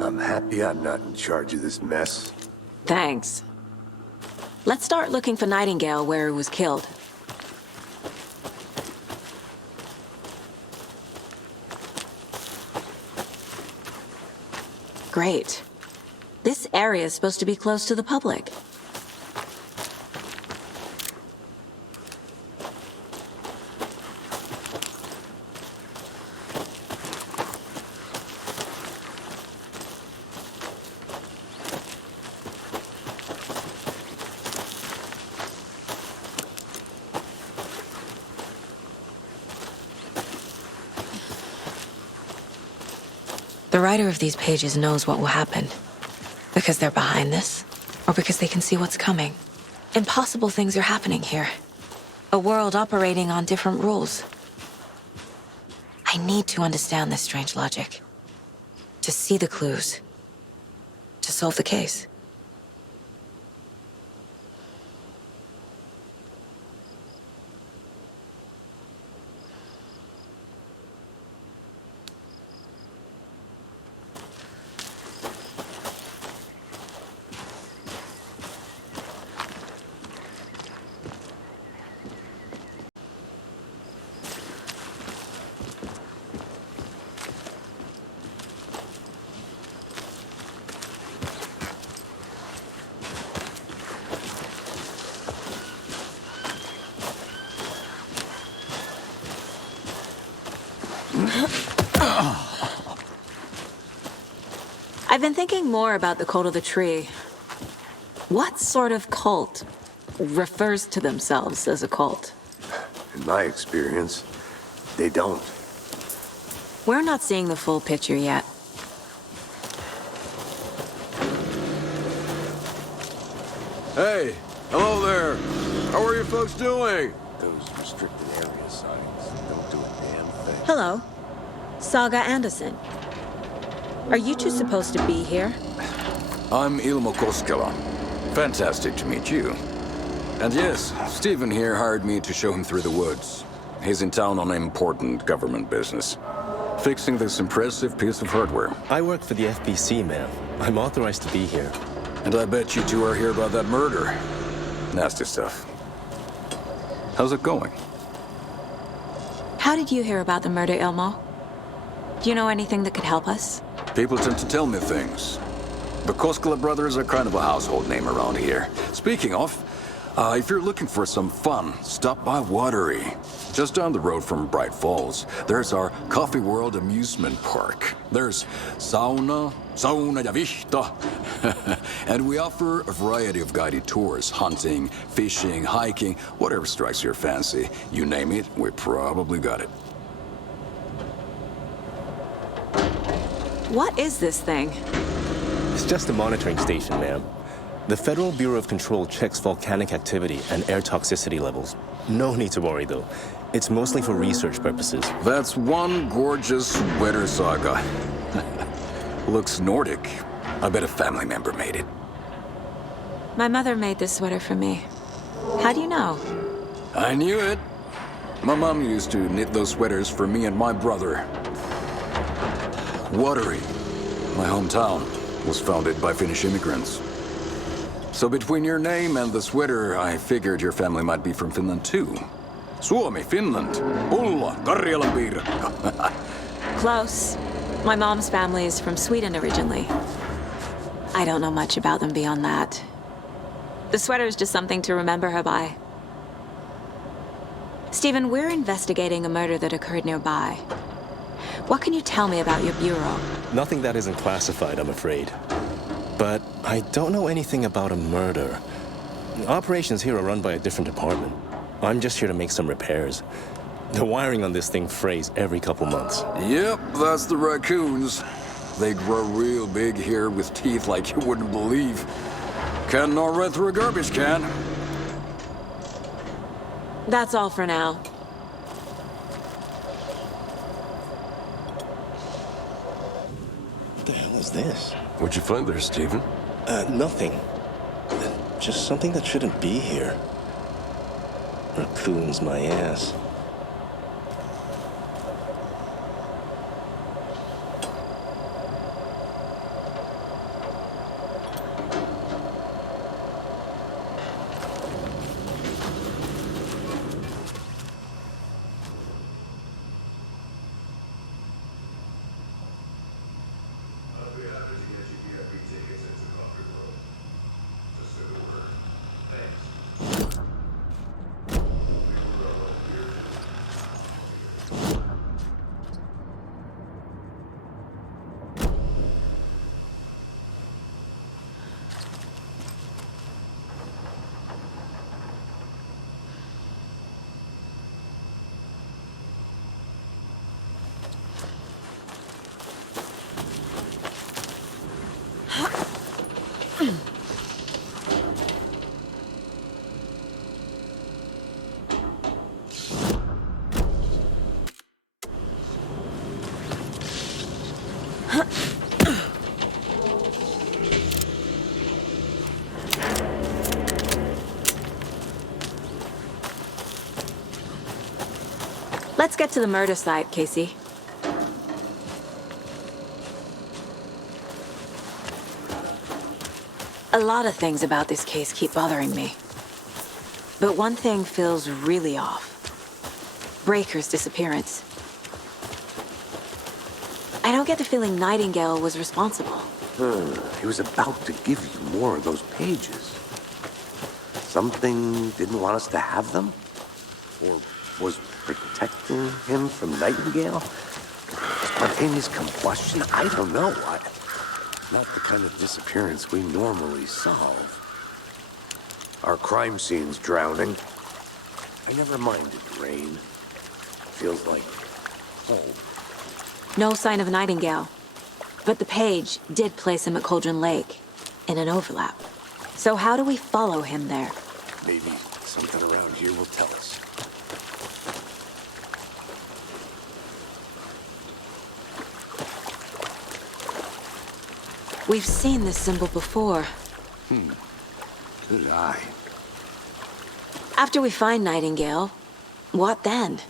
I'm happy I'm not in charge of this mess. Thanks. Let's start looking for Nightingale where he was killed. Great. This area is supposed to be close to the public. The writer of these pages knows what will happen. Because they're behind this, or because they can see what's coming. Impossible things are happening here. A world operating on different rules. I need to understand this strange logic. To see the clues. To solve the case. I've been thinking more about the cult of the tree. What sort of cult refers to themselves as a cult? In my experience, they don't. We're not seeing the full picture yet. Hey, hello there. How are you folks doing? Those restricted area signs don't do a damn thing. Hello. Saga Anderson. Are you two supposed to be here? I'm Ilmo Koskela. Fantastic to meet you. And yes, Stephen here hired me to show him through the woods. He's in town on important government business. Fixing this impressive piece of hardware. I work for the FBC, ma'am. I'm authorized to be here. And I bet you two are here about that murder. Nasty stuff. How's it going? How did you hear about the murder, Ilmo? Do you know anything that could help us? People tend to tell me things. The Koskela brothers are kind of a household name around here. Speaking of, if you're looking for some fun, stop by Watery. Just down the road from Bright Falls, there's our Coffee World amusement park. There's sauna ja vihta. And we offer a variety of guided tours, hunting, fishing, hiking, whatever strikes your fancy. You name it, we probably got it. What is this thing? It's just a monitoring station, ma'am. The Federal Bureau of Control checks volcanic activity and air toxicity levels. No need to worry, though. It's mostly for research purposes. That's one gorgeous sweater, Saga. Looks Nordic. I bet a family member made it. My mother made this sweater for me. How do you know? I knew it. My mom used to knit those sweaters for me and my brother. Watery, my hometown, was founded by Finnish immigrants. So between your name and the sweater, I figured your family might be from Finland too. Suomi, Finland, Pulla, Karjalan piirakka. Close. My mom's family is from Sweden originally. I don't know much about them beyond that. The sweater is just something to remember her by. Stephen, we're investigating a murder that occurred nearby. What can you tell me about your bureau? Nothing that isn't classified, I'm afraid. But I don't know anything about a murder. Operations here are run by a different department. I'm just here to make some repairs. The wiring on this thing frays every couple months. Yep, that's the raccoons. They grow real big here with teeth like you wouldn't believe. Can't gnaw right through a garbage can. That's all for now. What the hell is this? What'd you find there, Stephen? Nothing. Just something that shouldn't be here. Raccoons, my ass. Let's get to the murder site, Casey. A lot of things about this case keep bothering me. But one thing feels really off. Breaker's disappearance. I don't get the feeling Nightingale was responsible. He was about to give you more of those pages. Something didn't want us to have them? Or was protecting him from Nightingale? Spontaneous combustion? I don't know. Not the kind of disappearance we normally solve. Our crime scene's drowning. I never minded rain. Feels like home. No sign of Nightingale. But the page did place him at Cauldron Lake, in an overlap. So how do we follow him there? Maybe something around here will tell us. We've seen this symbol before. Good eye. After we find Nightingale, what then?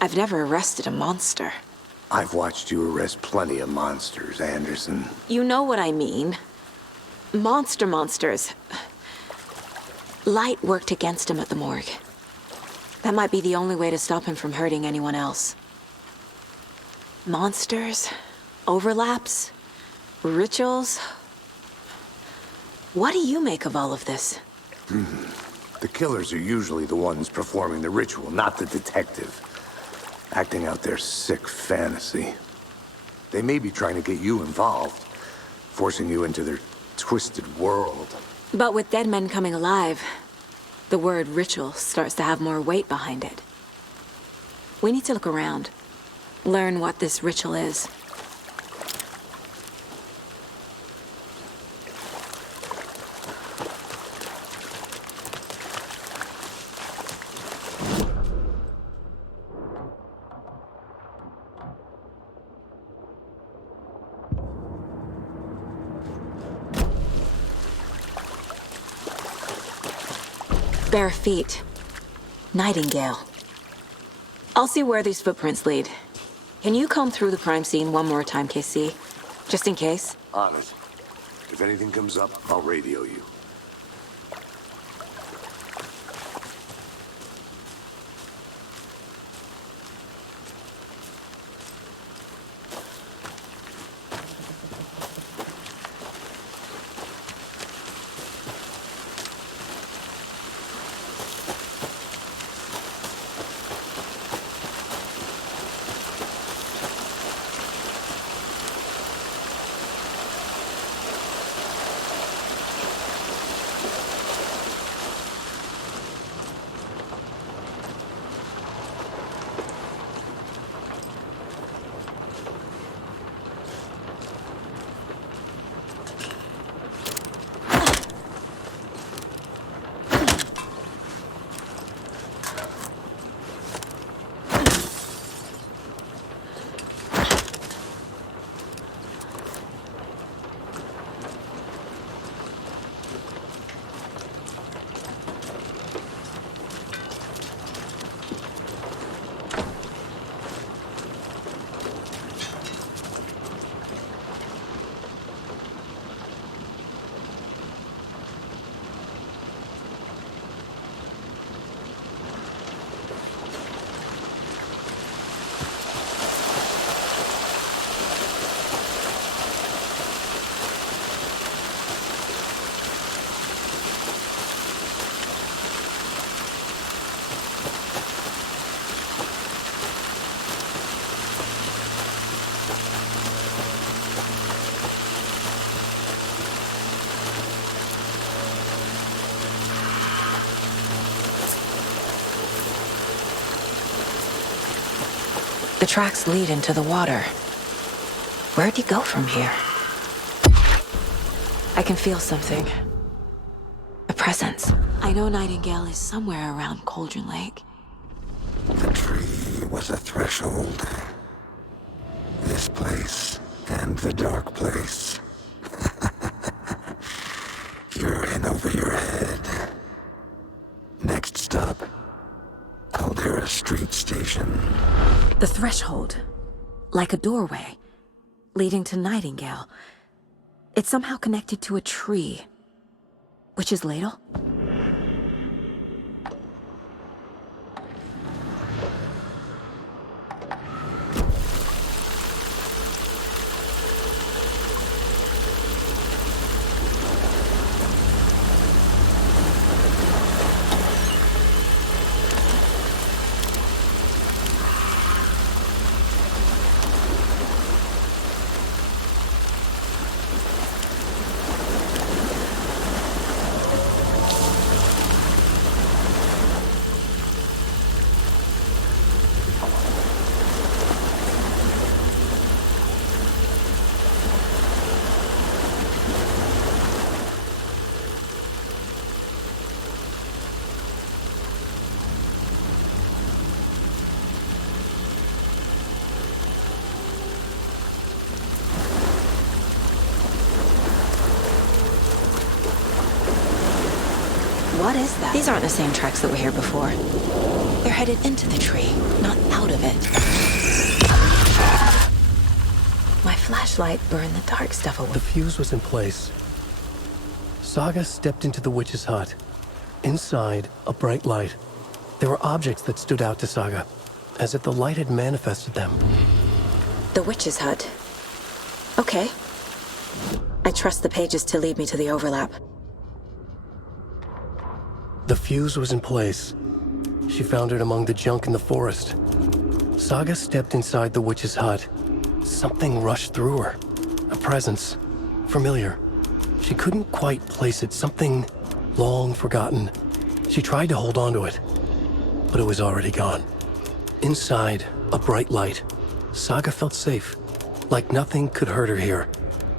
I've never arrested a monster. I've watched you arrest plenty of monsters, Anderson. You know what I mean. Monsters. Light worked against him at the morgue. That might be the only way to stop him from hurting anyone else. Monsters? Overlaps? Rituals? What do you make of all of this? The killers are usually the ones performing the ritual, not the detective. Acting out their sick fantasy. They may be trying to get you involved, forcing you into their twisted world. But with dead men coming alive, the word ritual starts to have more weight behind it. We need to look around, learn what this ritual is. Bare feet. Nightingale. I'll see where these footprints lead. Can you comb through the crime scene one more time, KC? Just in case? On it. If anything comes up, I'll radio you. The tracks lead into the water. Where'd he go from here? I can feel something. A presence. I know Nightingale is somewhere around Cauldron Lake. The tree was a threshold. This place and the dark place. You're in over your head. Next stop, Caldera Street Station. The threshold. Like a doorway. Leading to Nightingale. It's somehow connected to a tree. Witch's Ladle? What is that? These aren't the same tracks that were here before. They're headed into the tree, not out of it. My flashlight burned the dark stuff away. The fuse was in place. Saga stepped into the witch's hut. Inside, a bright light. There were objects that stood out to Saga, as if the light had manifested them. The witch's hut. Okay. I trust the pages to lead me to the overlap. The fuse was in place. She found it among the junk in the forest. Saga stepped inside the witch's hut. Something rushed through her. A presence. Familiar. She couldn't quite place it. Something long forgotten. She tried to hold on to it, but it was already gone. Inside, a bright light. Saga felt safe. Like nothing could hurt her here.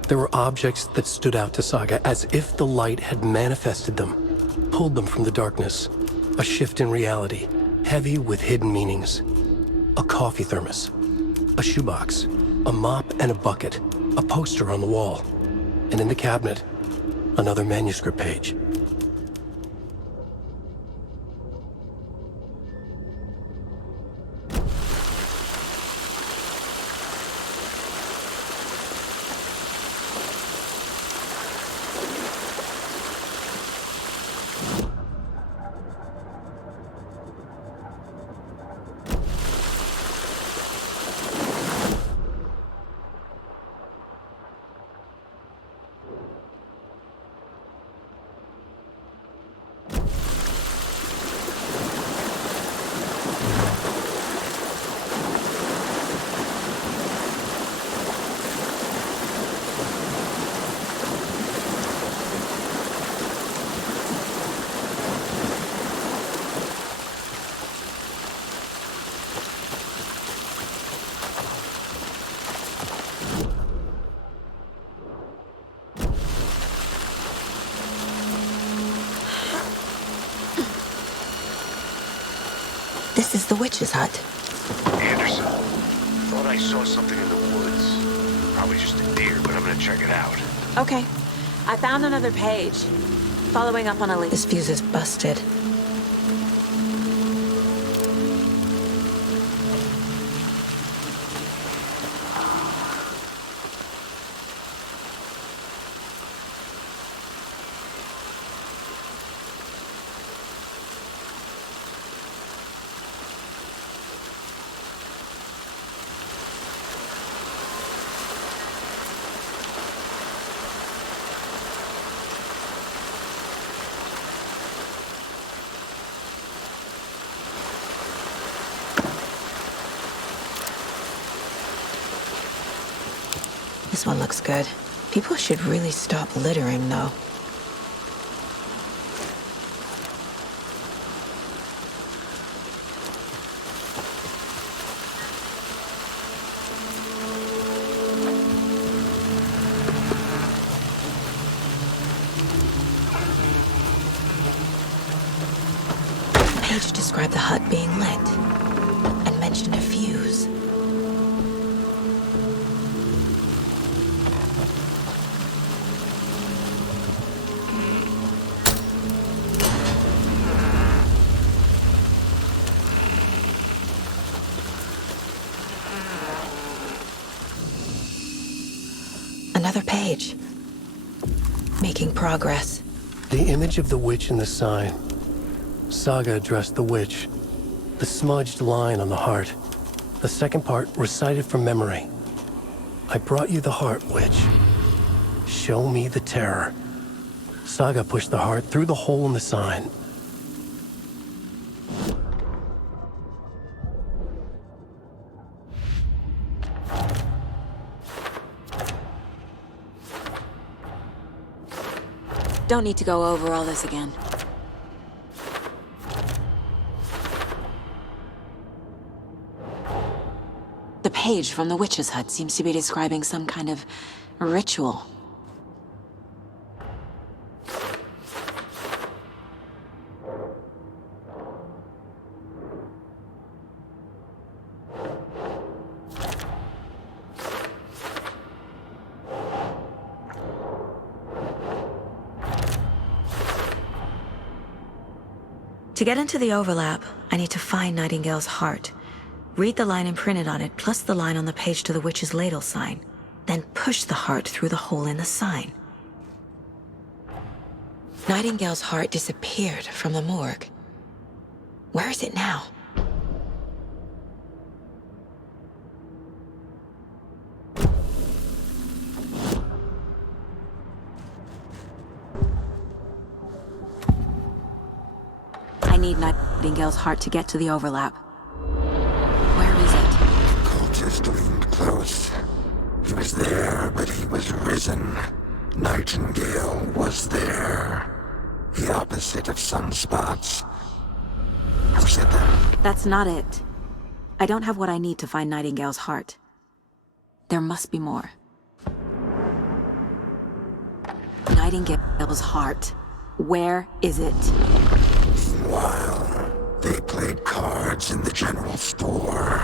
There were objects that stood out to Saga as if the light had manifested them. Pulled them from the darkness. A shift in reality, heavy with hidden meanings. A coffee thermos, a shoebox, a mop and a bucket, a poster on the wall, and in the cabinet, another manuscript page. This is the witch's hut. Anderson, thought I saw something in the woods. Probably just a deer, but I'm gonna check it out. Okay. I found another page. Following up on a lead. This fuse is busted. This one looks good. People should really stop littering, though. page described the hut being lit and mentioned a fuse. Another page. Making progress. The image of the witch in the sign. Saga addressed the witch. The smudged line on the heart. The second part recited from memory. I brought you the heart, witch. Show me the terror. Saga pushed the heart through the hole in the sign. Don't need to go over all this again. The page from the witch's hut seems to be describing some kind of ritual. To get into the overlap, I need to find Nightingale's heart. Read the line imprinted on it, plus the line on the page to the witch's ladle sign. Then push the heart through the hole in the sign. Nightingale's heart disappeared from the morgue. Where is it now? I need Nightingale's heart to get to the overlap. Where is it? Cultist leaned close. He was there, but he was risen. Nightingale was there. The opposite of sunspots. Who said that? That's not it. I don't have what I need to find Nightingale's heart. There must be more. Nightingale's heart. Where is it? Meanwhile, they played cards in the general store.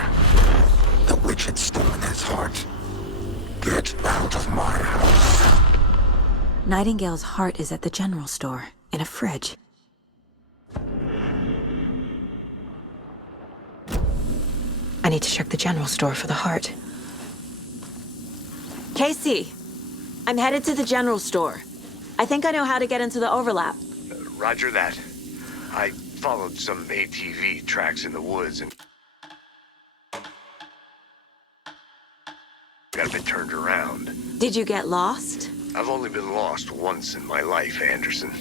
The witch had stolen his heart. Get out of my house. Nightingale's heart is at the general store, in a fridge. I need to check the general store for the heart. Casey, I'm headed to the general store. I think I know how to get into the overlap. Roger that. I followed some ATV tracks in the woods and got a bit turned around. Did you get lost? I've only been lost once in my life, Anderson.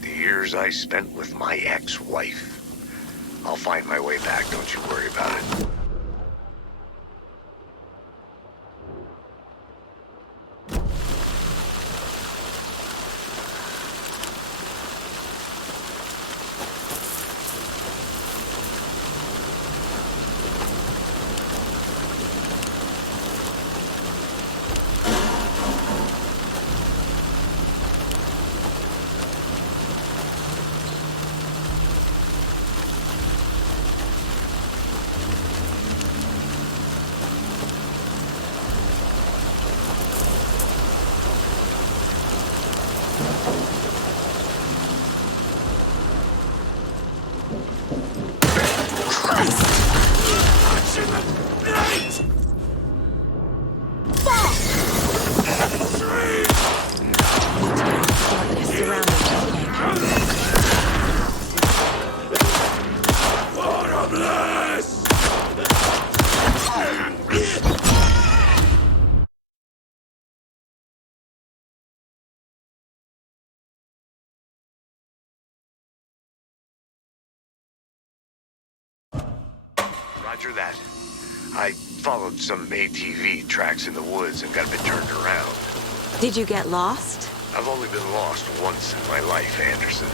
The years I spent with my ex-wife. I'll find my way back, don't you worry about it. Roger that. I followed some ATV tracks in the woods and got a bit turned around. Did you get lost? I've only been lost once in my life, Anderson.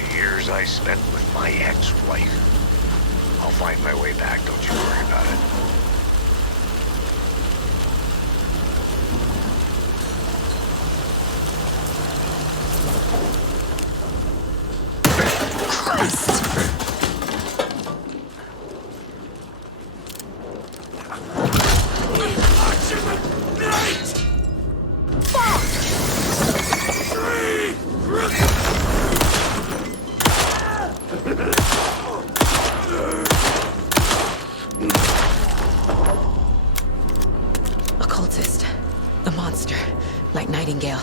The years I spent with my ex-wife. I'll find my way back, don't you worry about it. Christ! A monster, like Nightingale.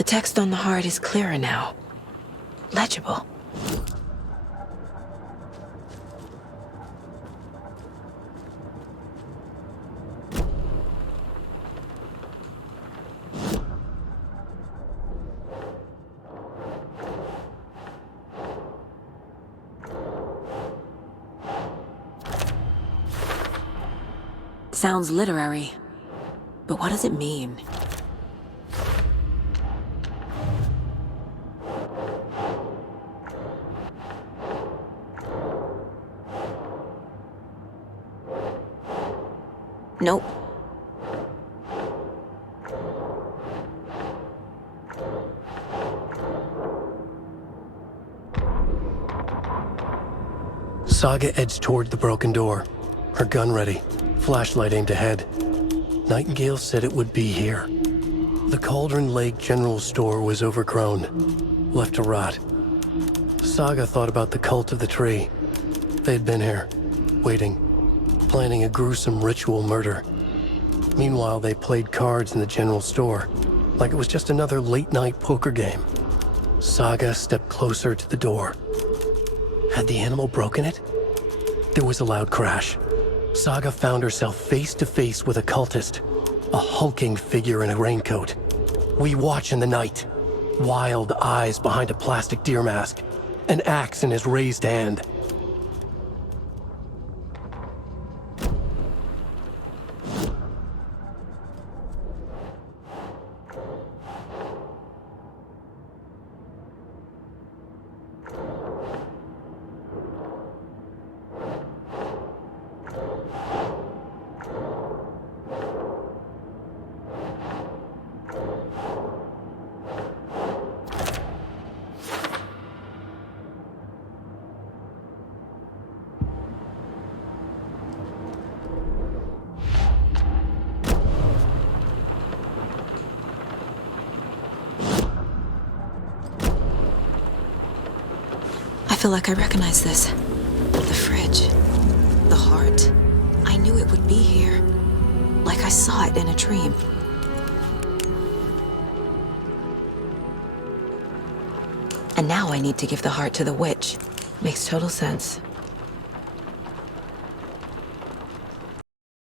The text on the heart is clearer now. Legible. Sounds literary, but what does it mean? Nope. Saga edged toward the broken door, her gun ready, flashlight aimed ahead. Nightingale said it would be here. The Cauldron Lake General Store was overgrown, left to rot. Saga thought about the cult of the tree. They'd been here, waiting, planning a gruesome ritual murder. Meanwhile, they played cards in the general store, like it was just another late-night poker game. Saga stepped closer to the door. Had the animal broken it? There was a loud crash. Saga found herself face to face with a cultist, a hulking figure in a raincoat. We watch in the night. Wild eyes behind a plastic deer mask, an axe in his raised hand. I feel like I recognize this. The fridge. The heart. I knew it would be here. Like I saw it in a dream. And now I need to give the heart to the witch. Makes total sense.